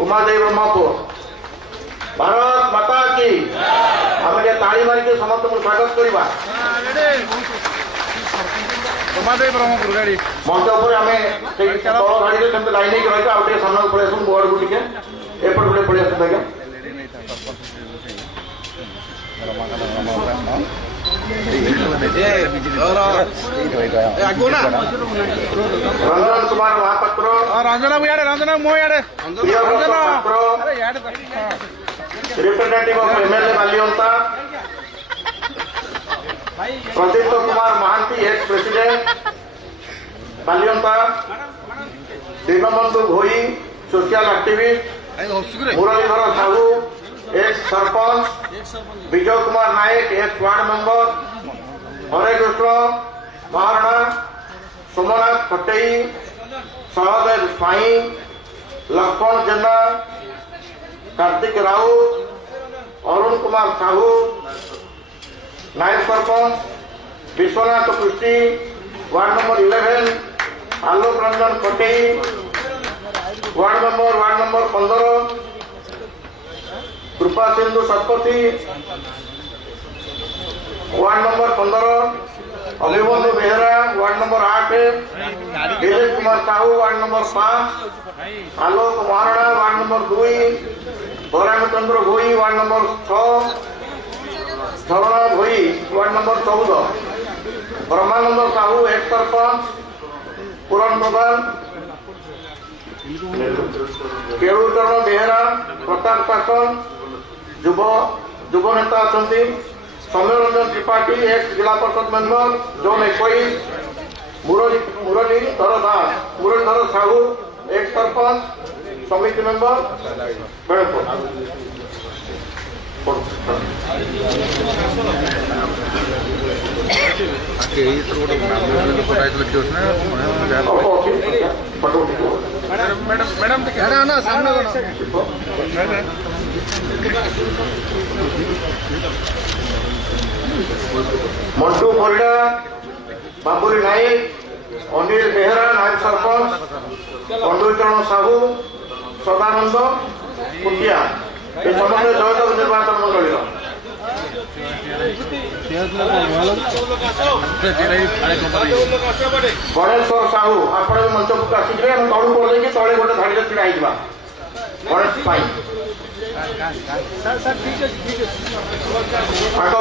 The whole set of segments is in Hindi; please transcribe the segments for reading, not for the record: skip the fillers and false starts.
उमादेवी ब्रह्मपुर। भारत माता की आम ताली मारिक समस्त को स्वागत करवा। मंच उपर आम तल गाड़ी से लाइन रही सामना पड़े आस बोर्ड को टे एपट गोटे पड़े आस आज्ञा Ranjan Kumar Mahapatra representative of MLA Balianta Pradeep Kumar Mohanty ex president Balianta Dinabandhu Bhoi social activist Muralidhar Sahu ex sarpanch Vijay Kumar Nayak ex ward member Hare Krishna Maharana Somnath Khatei Sahadev Swain Laxman Jena Kartik Raut Arun Kumar Sahu Nayak sarpanch Biswanath Prusty ward number 11 Alok Ranjan Khatei ward number 15 Kripa Sindhu Satapathy ward number 15 Abhimanyu Behera ward number 8 Vijay Kumar Sahu ward number 5 Alok Maharana ward number 2 Baramchandra Bhoi ward number 6 Jharna Bhoi ward number 14 Brahmananda Sahu ex sarpanch Puran Pradhan Kelucharan Behera Pratap Shasan युव नेता अच्छा Soumyaranjan Tripathi ex Zilla Parishad member zone 21 Muralidhar Sahu ex sarpanch Samiti member Bedpur Mantu Parida Baburi Naik Anil Behera Nayak sarpanch Bandhucharan Sahu Sadananda Kutia ये समस्त जयदेव निर्वाचन मंडल गणेश्वर साहू आपण मंच को आसिक तलू कर तले गोटे धाड़ी ढड़ा गणेश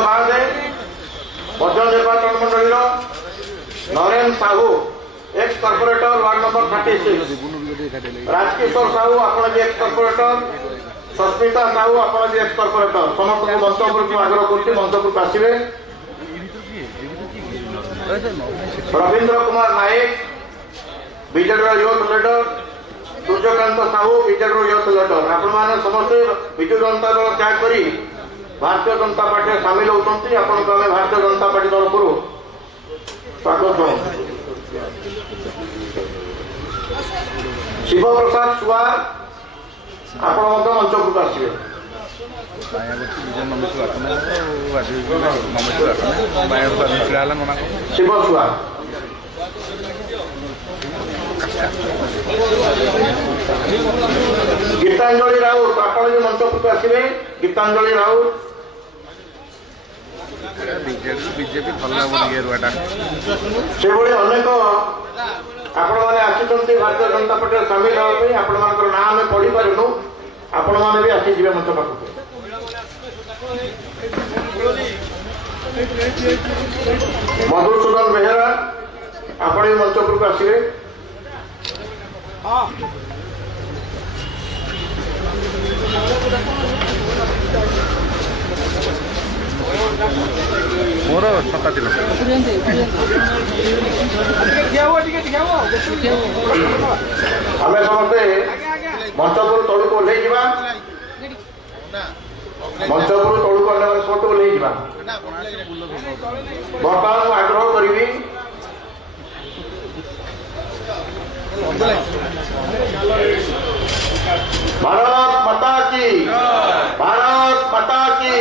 बाद बज्र निर्वाचन मंडल Narendra Sahu ex corporator ward number 36 Rajkishore Sahu आपण भी एक्स कॉर्पोरेटर सस्मिता साहू आपण भी एक्स कॉर्पोरेटर समस्त मंच को आग्रह कर मंच को आसवे Ravindra Kumar Nayak BJD youth leader Suryakant Sahu BJD youth leader आपण मैंने समस्ते विजु जनता दल त्याग कर भारतीय जनता पार्टी सामिल होती आपण भारतीय जनता पार्टी तरफ स्वागत शिव प्रसाद सुवार आपण मंच को आसवे शिव सुवार गीतांजलि राउत आपण भी मंच को आसवे गीतांजलि राउत बीजेपी से अनेक आपण मैंने आसी भारतीय जनता पार्टी सामिल होगा आपण मान ना आम पढ़ी पारूँ आपण मैंने भी आसीजे मंच पाख मधुसूदन बेहरा आपण भी मंच को आसवे मोर छता दिल आम समस्ते मंचपुर तलू को ओह्ल मंचपुर तलू को समस्त ओह्ल बर्तमान आग्रह करी भारत माता की भारत माता की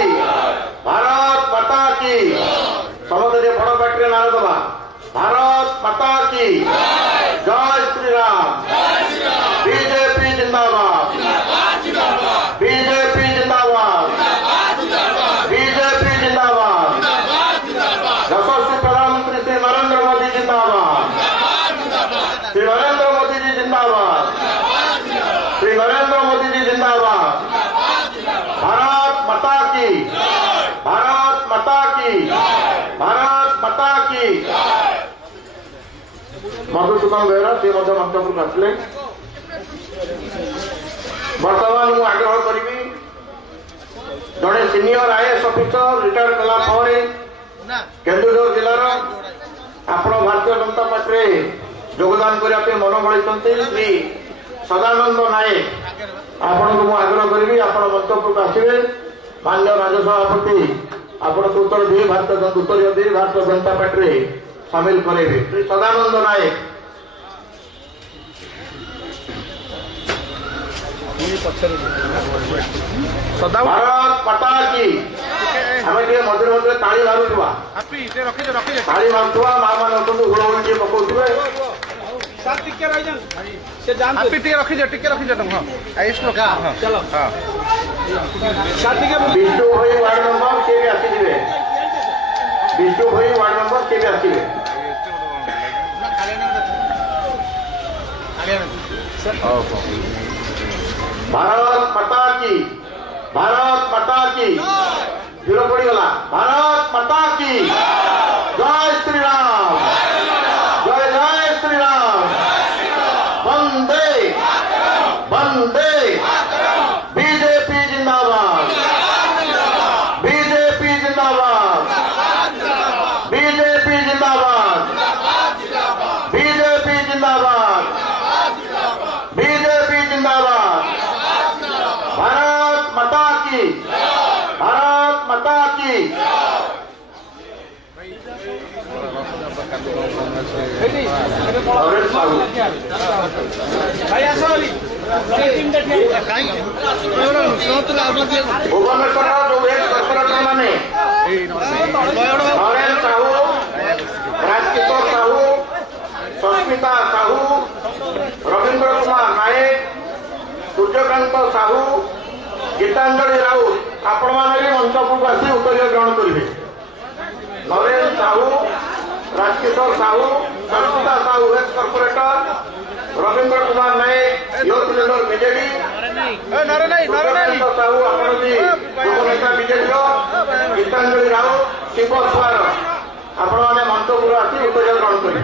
भारत माता की समस्त बड़ पार्टी नाम दबा भारत माता की जय श्री राम बीजेपी जिंदाबाद। नरेंद्र मोदी जी जिंदाबाद। भारत माता की, भारत माता की, भारत माता की। मधुसूदन बेहरा से मंच आसले। बर्तमान मुझे आग्रह करी जड़े सीनियर आईएएस ऑफिसर रिटायर कला केन्दुझर जिलार आप भारतीय जनता पार्टी योगदान करने मन बड़ी श्री सदानंद नायक आपण को आग्रह करी आप मंच आसवे। मान्य राज्य सभापति आपण उत्तर दी उत्तर दी भारतीय जनता पार्टी सामिल करेंगे श्री सदानंद नायक। भारत माता की आम मझे मझे ताली मारुवा ताली मारुवा माँ मैंने हुड़हुड़ी पकाउे विष्णु भाई वार्ड नंबर सी भी आसवे। विष्णु भाई वार्ड नंबर सी भी आसवे। भारत माता की, भारत माता की। जीरो पड़गला। भारत माता की जय श्री राम, जय जय श्री राम। वंदे वंदे। बीजेपी जिंदाबाद, बीजेपी जिंदाबाद, बीजेपी जिंदाबाद, बीजेपी जिंदाबाद, बीजेपी जिंदाबाद। भारत माता की, भारत माता की। भुवनेश्वर जो कर्पोरेटर माने नरेन साहू, राजकिशोर साहू, सस्मिता साहू, रवींद्र कुमार नायक, सूर्यकांत साहू, गीतांजलि राउत आपण मैंने मंच को आसी उत्तर ग्रहण करेंगे। Naren Sahu, Rajkishore Sahu, Sasmita Sahu ex corporator, Ravindra Kumar Nayak youth leader BJD, Suryakant Sahu आपण भी युव नेता बीजेडी, गीतांजलि राउत शिव स्वार आपण मैंने मंच को आसी उत्तर ग्रहण करेंगे।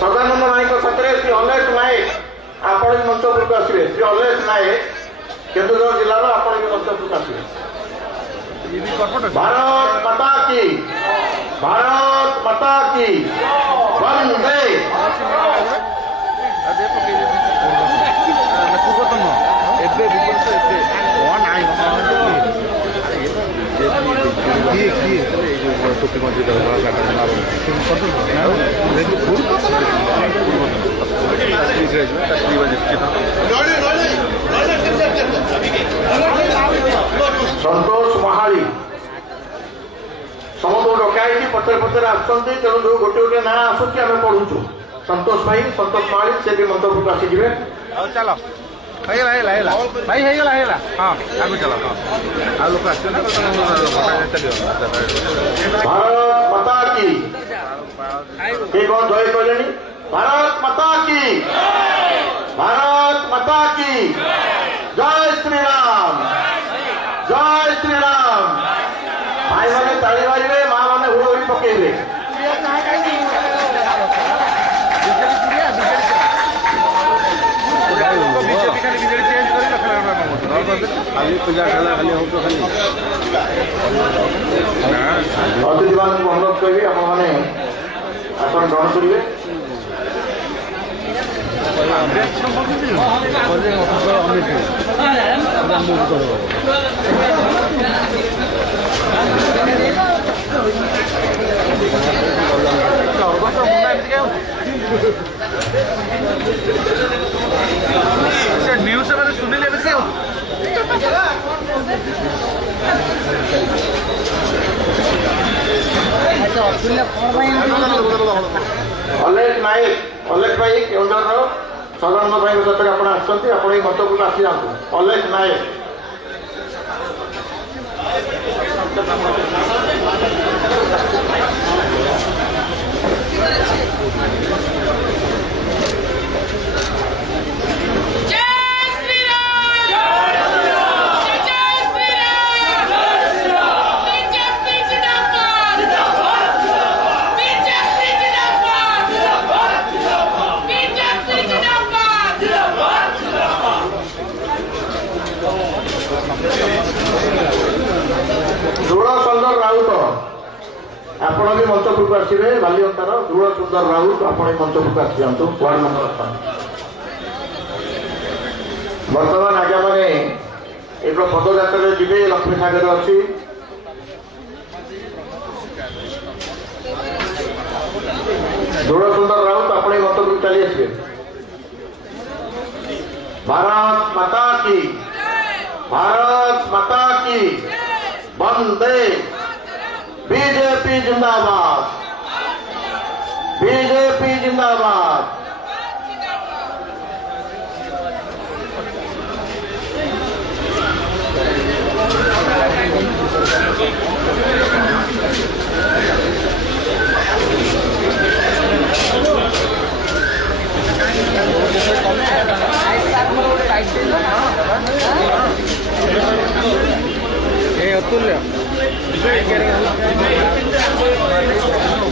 सदानंद नायक साथी श्री अलेश नायक आपण मंच को आसवे। श्री अलेश नायक केन्दुझर जिलार आपण मंच को आसवे। भारत माता की, भारत माता की। वंदे। संतोष महाली समस्त डकाई पचर पचर आसुँच तेणु जो गोटे गोटे ना आसूँ आम पढ़ुचु। संतोष भाई, संतोष महाली से भी मंत्र को आसीजे। चलो भाई हाँ आगे चलो लोक भारत माता की कौन जय कहले। भारत माता की, भारत माता की। जय श्री राम, जय श्री राम। भाई मैंने ताली मारे, माँ मैंने हुड़हुड़ी पकेबे। अतिथि मान अनुरोध करी आप आसन ग्रहण करेंगे। न्यूज से मैंने सुनी ले अलेख नायक, अलेख भाई केन्दुझर सदानंद भाई सहित आप मत को आसी जातु। अलेख नायक को आसवे बालिअंतार ध्रुव सुंदर राउत आप मंच को आसी जातु वार्ड नंबर 5। बर्तमान आज्ञा मैंने एक पदयात्रा जी लक्ष्मी सागर अच्छी ध्रुव सुंदर राउत अपने मत को चली आसवे। भारत माता की, भारत माता की, वंदे, बीजेपी जिंदाबाद, बीजेपी जिंदाबाद।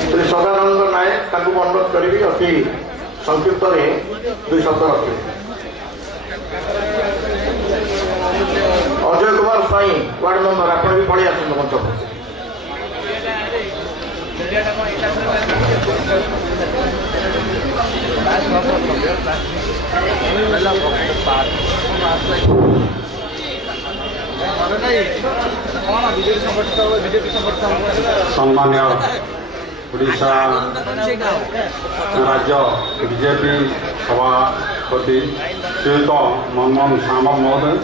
श्री सदानंद नायक अनुरोध करी अति संक्षिप्त 2 शब्द रखे। अजय कुमार साई वार्ड मेंबर आप भी पढ़ी आस मंच को। सम्मान्य ओडिशा राज्य बीजेपी सभापति श्रीयुत मनमोहन सामल महोदय,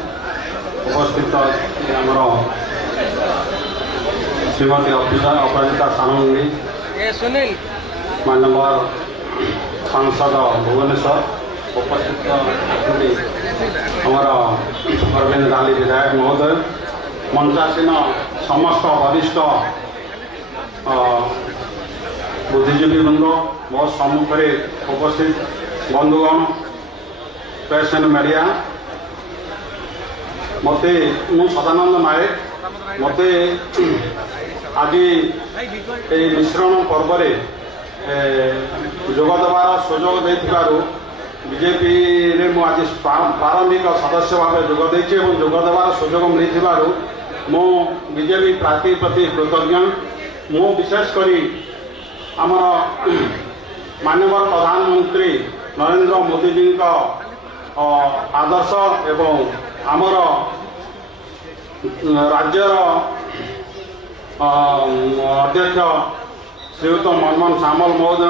उपस्थित आमर श्रीमती अपराजिता सामंगी, माननीय सांसद भुवनेश्वर, उपस्थित आमर अरविंद गाली विधायक महोदय, मंचासीन समस्त वरिष्ठ बुद्धिजीवी वृंद, बहुत सम्मुख में उपस्थित बंधुगण, प्रेस एंड मीडिया, मते मु सदानंद नायक मते आज मिश्रण पर्व जोगदेवार सुजोग देथिबारु बीजेपी रे मु आज प्रारंभिक सदस्य भाव जोगदे जोगदेवार सुजोग मिलिथिबारु मु बीजेपी प्रार्थी प्रति कृतज्ञ। मु विशेषकर आमर माननीय प्रधानमंत्री नरेंद्र मोदी जी का आदर्श एवं आमर राज्यर अध्यक्ष श्रीयुत मनमोहन सामल महोदय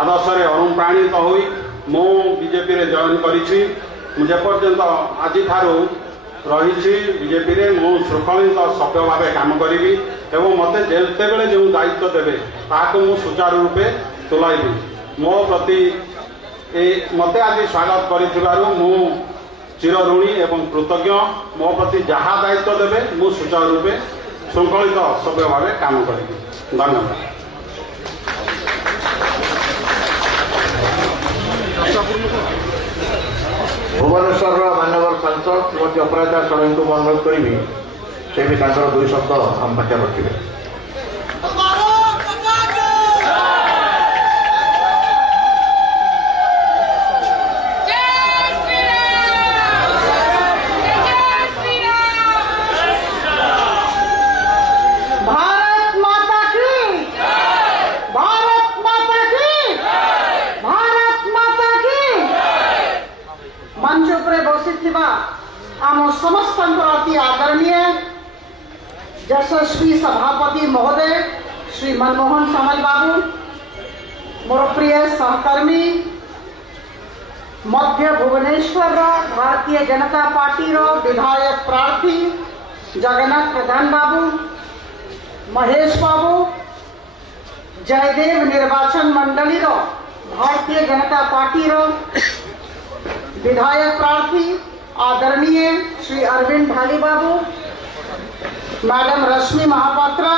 आदर्श अनुप्राणित होई मु बीजेपी रे जॉइन करिछि। मुझे पर्यंत आज रही बीजेपी रे मु श्रृंखलित सभ्य भाव काम करी एवं मते जेतेबेले जो दायित्व देवे ताकू मु सुचारू रूपे तुलाइबी। मो प्रति मते आज स्वागत करिथिबारु मु चिरऋणी एवं कृतज्ञ। मो प्रति जहाँ दायित्व देवे मु सुचारू रूपे श्रृंखलित सभ्य भाव काम करी। धन्यवाद। भुवनेश्वर मान्यवर सांसद श्रीमती अपराजिता षडंगी को अनुरोध करी से भी 2 शब्द आम पाखे रखिए। आम समस्त अति आदरणीय यशस्वी सभापति महोदय श्री मनमोहन सामल बाबू, मोर प्रिय सहकर्मी, मध्य भुवनेश्वर भारतीय जनता पार्टी विधायक प्रार्थी जगन्नाथ प्रधान बाबू, महेश बाबू, जयदेव निर्वाचन मंडली भारतीय जनता पार्टी विधायक प्रार्थी आदरणीय श्री अरविंद ढाली बाबू, मैडम रश्मि महापात्रा,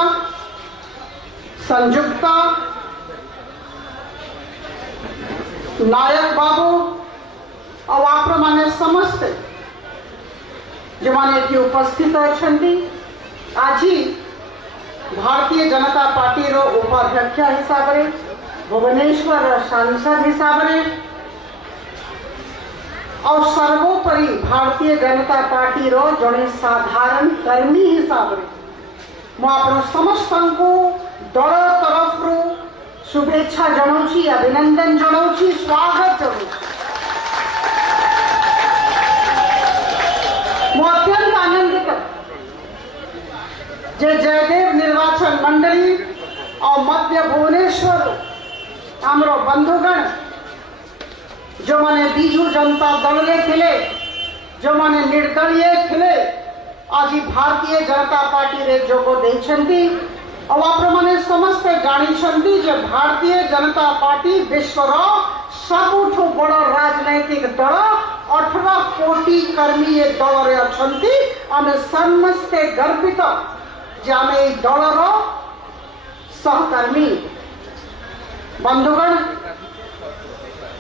संयुक्ता, नायक बाबू और आप माने समस्ते जो माने उपस्थित अछंती। आज भारतीय जनता पार्टी उपाध्यक्ष हिसाब से भुवनेश्वर सांसद हिसाब से और सर्वोपरि भारतीय जनता पार्टी जड़े साधारण कर्मी हिसाब से मुझे समस्त दल तरफ शुभेच्छा जनाऊँगी, अभिनंदन जनाऊँगी, स्वागत जनाऊँगी। मु अत्यंत आनंदित जे जयदेव निर्वाचन मंडली और मध्य भुवनेश्वर आमर बंधुगण जो माने बिजू जनता दल थे, जो माने निर्दलीय थे, आज भारतीय जनता पार्टी रे जोग देइछंती। और आप माने समस्ते जानिछंती जे भारतीय जनता पार्टी विश्वर सबुठु बड़ राजनैतिक दल। 18 कोटी कर्मी ये दल रे अछंती। आमे समस्ते गर्वित जे आमे ए दलर सहकर्मी। बंधुगण,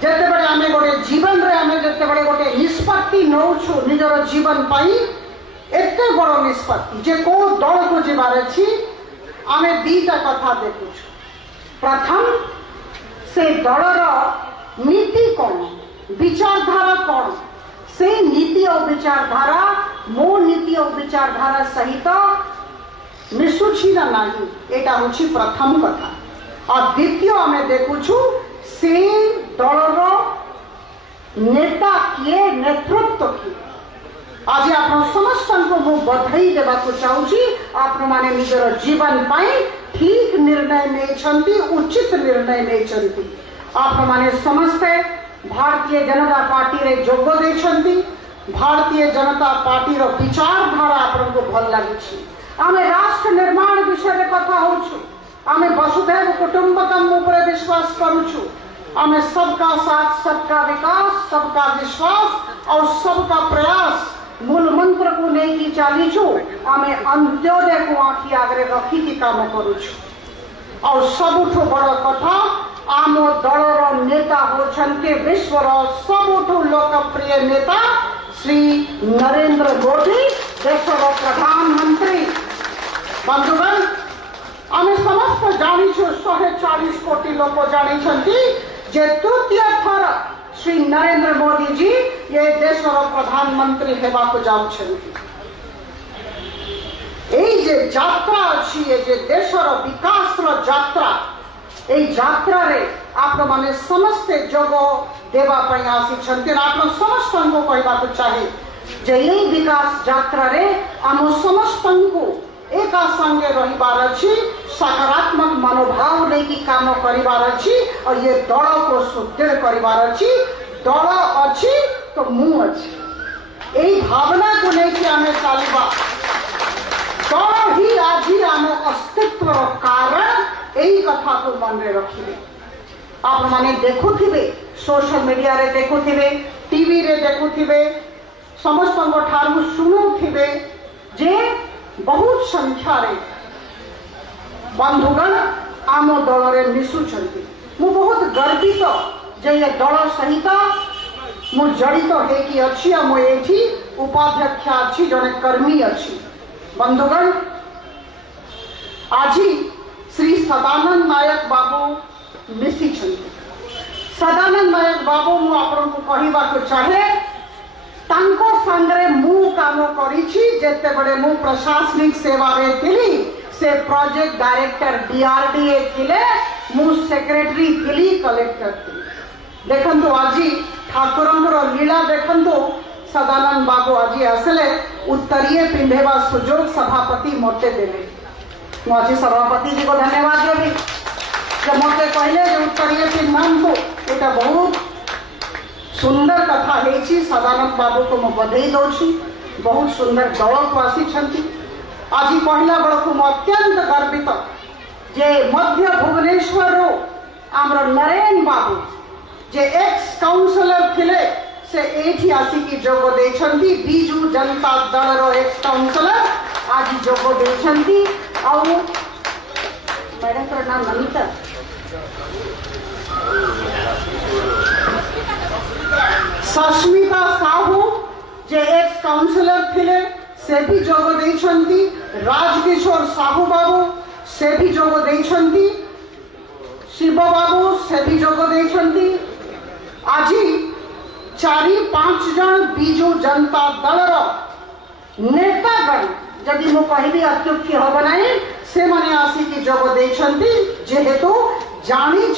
जते बड़े आमे गोटे जीवन रे आमे जते बड़े गोटे निष्पत्ति नौछु निजर जीवन पाई, एते बड़ निष्पत्ति जे को दल को जीवार अछि, आमे दीटा कथा देखुछु। प्रथम से दलर नीति कौन, विचारधारा कौन, से नीति और विचारधारा मो नीति और विचारधारा सहित मिशुछि ना नाही, एटा होछि प्रथम कथा। और द्वितीय आमे देखुछु से दलर नेता किए, नेतृत्व किए। आज आप समस्त को मु बधाई देवा चाहूँगी। आप माने निजर जीवन पाई ठीक निर्णय नहीं, उचित निर्णय नहीं। आप माने समस्ते भारतीय जनता पार्टी रे जोग देछंती। भारतीय जनता पार्टी रो विचारधारा आपन को भल लागी। आमे राष्ट्र निर्माण विषय कथा होछु, आमे वसुधैव कुटुंबकम ऊपर विश्वास करूछु, आमे सबका साथ सबका विकास, सबका विश्वास और सबका प्रयास मूल मंत्र को नहीं की चालीछु। आमे अंत्योदय को आखि आगरे रखी की काम करूछु। और सबुठु बड़ कथा, आम दलर नेता होछन्ते विश्वर सबुठु लोकप्रिय नेता श्री नरेंद्र मोदी, देशर प्रधानमंत्री। बंधुगण, आमे समस्त जानिछु, 140 कोटी लोक जानिछन्ति जे तृतीय थर श्री नरेंद्र मोदी जी ये देशर प्रधानमंत्री हेबा को जाउछन्ति। एई जे यात्रा अछि, ये जे देशर विकास रो यात्रा, एई यात्रा रे आप माने समस्ते जोग देवा पई आसीछन्ति। आप समस्त को कहबा को चाहे जे एई विकास यात्रा रे हम समस्त को एका संगे रहिबार अछि, सकारात्मक मनोभाव लेकी काम करिबार अछि और ये दल को सुदृढ़ करिबार अछि। दल अछि तो मु अछि, एई भावना को लेकी आमे चलिबा। दल ही आज आम अस्तित्व कारण एई कथा को मन रे रखिबे। आप माने देखुथिबे, सोशल मीडिया रे देखुथिबे, टीवी रे देखुथिबे, समस्त को ठारू सुनुथिबे जे बहुत संख्या रे बंधुगण आम दल रे मिशुछन्ति। मु बहुत गर्वित जे ये दल सहित मु जड़ित हेकी अछि। मु एठी उपाध्यक्ष अछि, जने कर्मी अछि। बंधुगण, आज श्री सदानंद नायक बाबू मिशिछन्ति। सदानंद नायक बाबू मु आपन को कहबा को चाहे, तांको संगरे मु काम करिछि जेते बड़े मु प्रशासनिक सेवा रे थिली। से प्रोजेक्ट डायरेक्टर डीआरडीए थिले, मु सेक्रेटरी थिली, कलेक्टर थिली। देखंतु आजी ठाकुरंकर लीला देखंतु। सदानंद बाबू आजी आसले उत्तरीय पिंधेवा सुजोग सभापति मते देले। मु आज सभापति जी को धन्यवाद देबी जे मते कहले जे उत्तरीय पिंधन को। एटा बहुत सुंदर कथा हेछि। सदानंद बाबू को मु बधाई दउछि। बहुत सुंदर दल को आसीछन्ति। आज कहला बेलू मु अत्यंत गर्वित जे मध्य भुवनेश्वर आमर नरेन बाबू जे एक्स काउंसिलर थिले, से एठी आसिकी जोग देछन्ति। बिजू जनता दल रो एक्स काउंसिलर आज जोग देछन्ति। और मैडम का नाम नमिता सस्मिता साहू जे एक्स काउंसिलर थिले, से भी जोग देछन्ति। राजकिशोर साहू बाबू से भी जोग देछन्ति। शिव बाबू से भी जोग देछन्ति। आज 4-5 जन बिजू जनता दल नेतागण जदि मु कहबी अत्युक्ति हब नहीं, से माने आसिकी जोग देछन्ति। जेहेतु जानी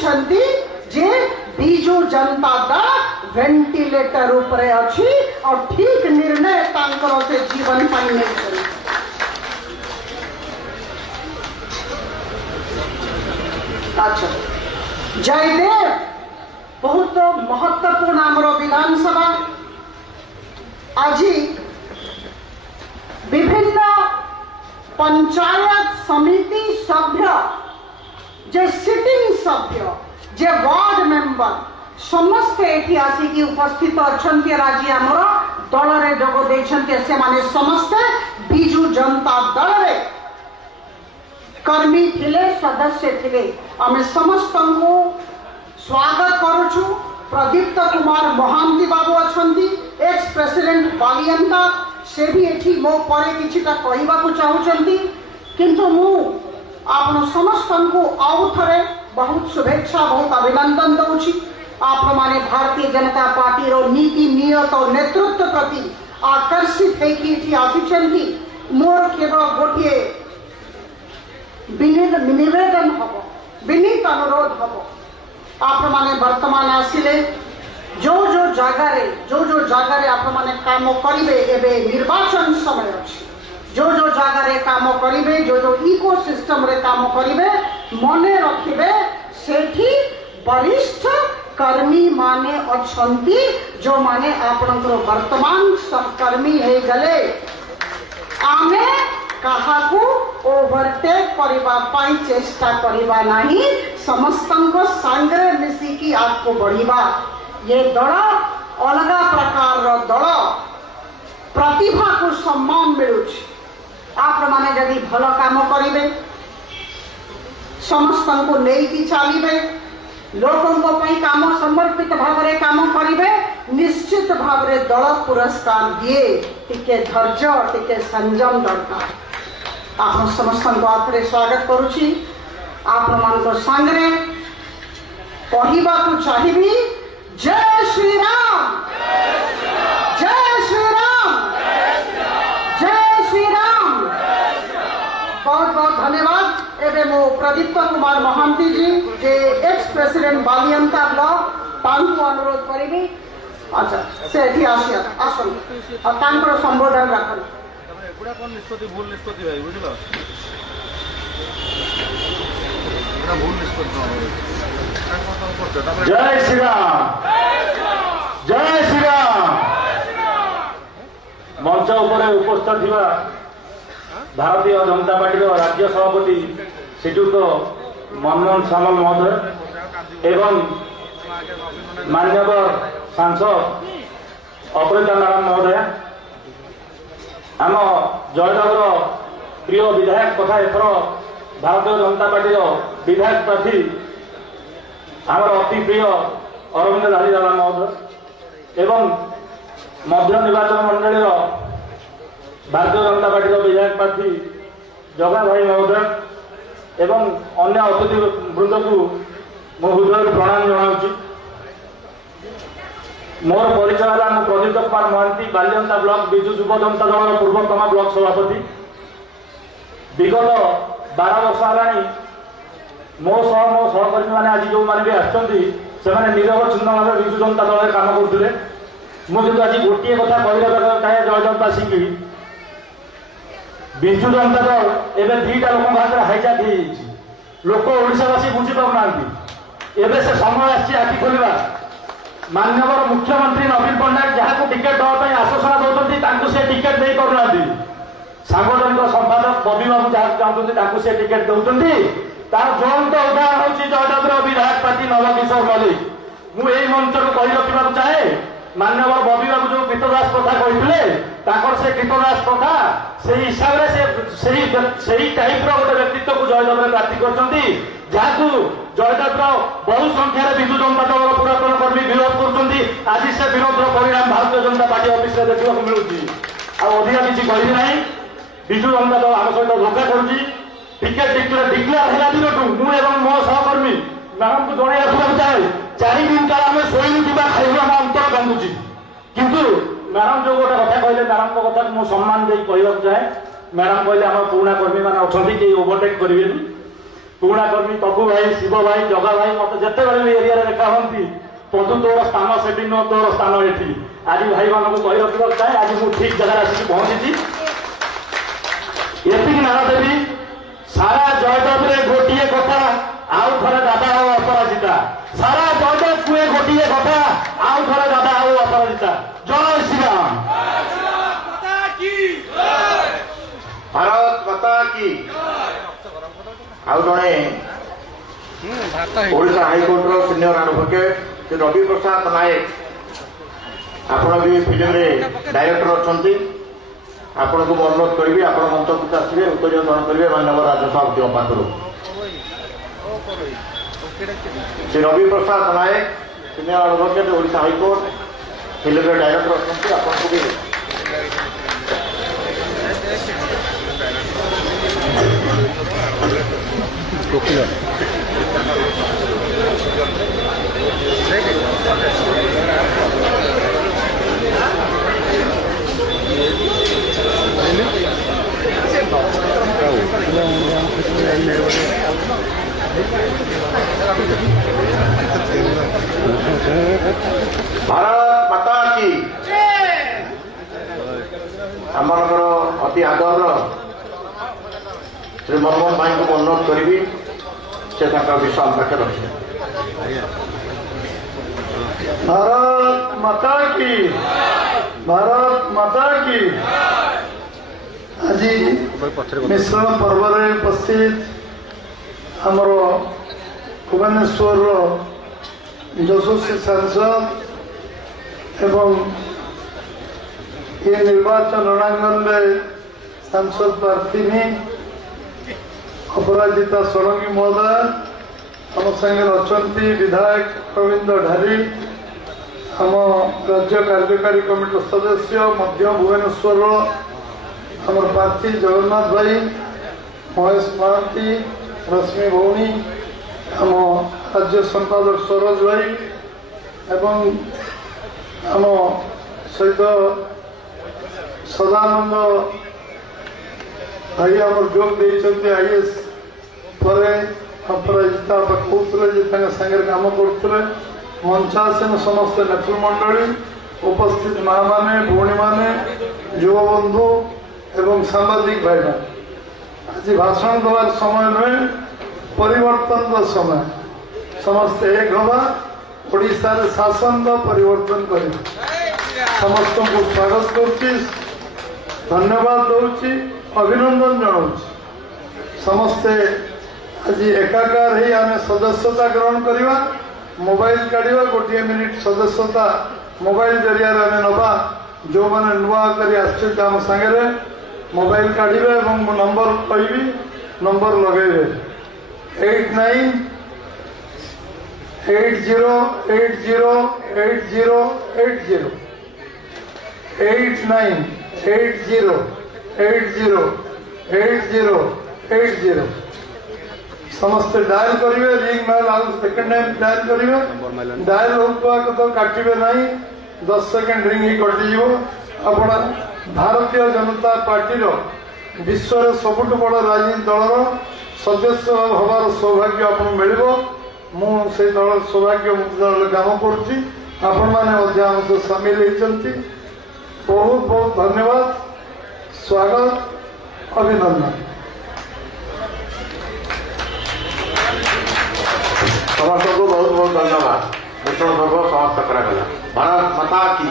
जे बीजू जनता दल वेंटिलेटर उपरे अच्छी और ठीक निर्णय तांकर से जीवन पाई नहीं। अच्छा जयदेव बहुत महत्वपूर्ण आमर विधानसभा आज विभिन्न पंचायत समिति सभ्य जे सिटिंग सभ्य जे वार्ड मेंबर समस्ते एठी आसिकी उपस्थित अछंती राजी आमर दल रे जोग देछंती से माने समस्ते बीजू जनता दल रे कर्मी थिले सदस्य थिले आमे समस्त को स्वागत करूछु। प्रदीप्त कुमार महांती बाबू अछंती एक्स प्रेसिडेंट बालियंता से भी एठी मो परे किछिटा कहबा को चाहुचंती किंतु मु आपण समस्त को आउ थरे बहुत शुभेच्छा बहुत अभिनंदन दउछि। आप माने भारतीय जनता पार्टी रो नीति नियत और नेतृत्व प्रति आकर्षित हेकी आसिचंती। मोर केवल गोटिए निवेदन हम विनीत अनुरोध हम आप माने वर्तमान आसिले जो जगार आप माने काम करिवे एबे निर्वाचन समय अछि जो जगार काम करिवे जो इकोसिस्टम रे काम करिवे मने रखिबे सेठी वरिष्ठ कर्मी माने अछंती जो माने आपनकर वर्तमान सहकर्मी हे गले आमे काहाकू ओवरटेक करबा पाई चेष्टा करबा नहीं समस्तंको सांगरे मिसिकी आगको बढ़िबा। ये दल अलगा प्रकार रो दल प्रतिभा को सम्मान मिलुछ। आप माने जदि भल काम करिवे समस्तंको नेकी चलिबे लोकंको पई काम समर्पित भावरे काम करिवे निश्चित भावरे दल पुरस्कार दिए। टिके धैर्य टिके संयम दरकार। आप समस्त आखिर स्वागत करुछि। आप मान सांगरे कहबा को चाहिए जय श्री राम जय श्री राम जय श्री राम। बहुत बहुत धन्यवाद। एवं मो प्रदीप्त कुमार महांती जी जे एक्स प्रेसिडेंट बालियंता ब्लॉक तांको अनुरोध करी। अच्छा से एठी आसिया आसन और तांकर संबोधन रखन एगुड़ा कौन निष्पत्ति भूल निष्पत्ति भाई बुझल भूल निष्पत्ति। जय श्री राम जय श्री राम। मंच उपरे उपस्थित थिबा भारतीय जनता पार्टी राज्य सभापति श्रीजुत मनमोहन सामल महोदय एवं मान्यवर सांसद अपराजिता मैडम महोदय आम जयदेवर प्रिय विधायक तथा एथर भारतीय जनता पार्टी विधायक प्रार्थी आमर अति प्रिय अरविंद धारीदादा महोदय एवं मध्य निर्वाचन मंडल भारतीय जनता पार्टी विधायक प्रार्थी जगा भाई महोदय एवं अन्य अतिथि वृंद को मो हृदय प्रणाम जनाऊँ। मोर परिचय है मु प्रदीप्त कुमार महांती बालियंता ब्लॉक विजु युव जनता दल पूर्वतम ब्लॉक सभापति। विगत 12 वर्ष है मो सहकर्मी मैंने आज जो मैंने भी आसने निरवच्छिन्न भाव विजु जनता दल काम करते। मुझे आज गोटे कथा कहना चाहे जयदेववासी की विजु जनता दल एवं 2टा लोक हाथ में हाईजैक हो लोक ओडावासी बुझीपार एवं से समय आखि खोलवा। माननीय मुख्यमंत्री नवीन पट्टनायक जहाँ टिकेट देवाई आश्वासन दौरान से टिकेट नहीं करना सांगठनिक संपादक बबी बाबू जहाँ चाहते से टिकेट दौरान तार ज्वलंत उदाहरण हूँ जयदेवर विधायक प्रार्थी नवकिशोर मल्लिक। मुझे मंच कही रखा चाहे माननीय बबी बाबू जो कृतदास प्रथा कहते से कृतदास प्रथा से हिसाब से टाइप गोटे व्यक्तित्व को जयदेव प्रार्थी कर जहाँ जयदेव बहु संख्यार विजु जनता दल पुरातन कर्मी विरोध कर आज से विरोध परिणाम भारतीय जनता पार्टी ऑफिस में देखा मिलूँ। अधिका किसी कहना विजु जनता दल आम सहित धोखा करुँच। टिकेट डिक्लेयर है दिन मुझे मो सहकर्मी मैडम को जन चाहे 4 दिन काल आम शोन कि खाइबा आम अंतर बांधुची किंतु मैडम जो गोटे कथा कहले मैडम को कथा मुझे सम्मान दे कहना चाहे। मैडम कहले आम पुराणा कर्मी मैंने अच्छा कि ओवरटेक करेंगे पुराणा कर्मी तबु भाई शिव भाई जगा भाई मत जिते बड़े एरिया देखा हमें बंधु तोर स्थान से न तोर स्थान ये आज भाई मान को कही रखा चाहे आज मुझे ठीक जगह आसिक पहुंची ये नाना देवी सारा जयदेव रे गोटे कथा आउ थे दादा आओ अपराजिता सारा जयदेव कुए गोटे कथा आउ थे दादा आओ अपराजिता जय श्री राम भारत माता की आउ जड़े ओडिशा हाईकोर्टर सीनियर एडवोकेट श्री रवि प्रसाद नायक आपण भी फिल्म रे डायरेक्टर अच्छा आपण को अनुरोध करी आप मंच को आसवे उत्तरीकरण करेंगे माननीय राज्यसभा पाखर Shri Ravi Prasad Nayak senior advocate Odisha high court film रे डायरेक्टर अच्छा आपको भी भारत माता की आमर अति आदर श्री मनमोहन भाई को अनुरोध करी से विषय पाखे रखे। भारत माता की भारत माता की आज मिश्रण पर्व उपस्थित आमर भुवनेश्वर यशस्वी सांसद एवं ये निर्वाचन रणांगन में सांसद प्रार्थी अपराजिता षडंगी महोदय आम संगे अच्छा विधायक गोविंद ढारी आम राज्य कार्यकारी कमिटी सदस्य मध्य भुवनेश्वर आम प्रार्थी जगन्नाथ भाई महेश महांती रश्मि भौणी आम राज्य संपादक सरोज भाई एवं आम सहित सदानंद भाई आम जोग देते आईएएस पर अपराजिता कहते सागर कम करते मंचासीन समस्त नेतृमंडली उपस्थित माँ माने भौणी माने युव बंधु एवं सांबादिक भाई मान आज भाषण देवार समय नुहे परिवर्तन समय समस्त एक हवा ओडिशा रे शासन परिवर्तन कर समस्त को स्वागत कर धन्यवाद दूची अभिनंदन जनाऊँ समस्ते आज एकाकार ही आम सदस्यता ग्रहण करवा मोबाइल काढ़ा गोटे मिनिट सदस्यता मोबाइल जरिया आम नवा जो मैंने नुआ कर आम सागे मोबाइल काढ़े नंबर कहि नंबर लगे 8980808080 समस्त डायल करेंगे रिंग मेल आउ सेकेंड टाइम डायल करेंगे डायल होता तो काटे ना 10 सेकेंड रिंग ही कटिज आप भारतीय जनता पार्टी विश्व सबुठ बड़ राजनीतिक दलर सदस्य हबार सौभाग्य आप मिल मुझे दल सौभाग्य मुक्त दल काम कर सामिल होती बहुत बहुत धन्यवाद स्वागत अभिनंदन समस्त को बहुत बहुत धन्यवाद मिश्रण पर्व समाप्त करागला भारत माता की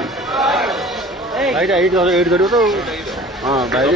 तो हाँ भाई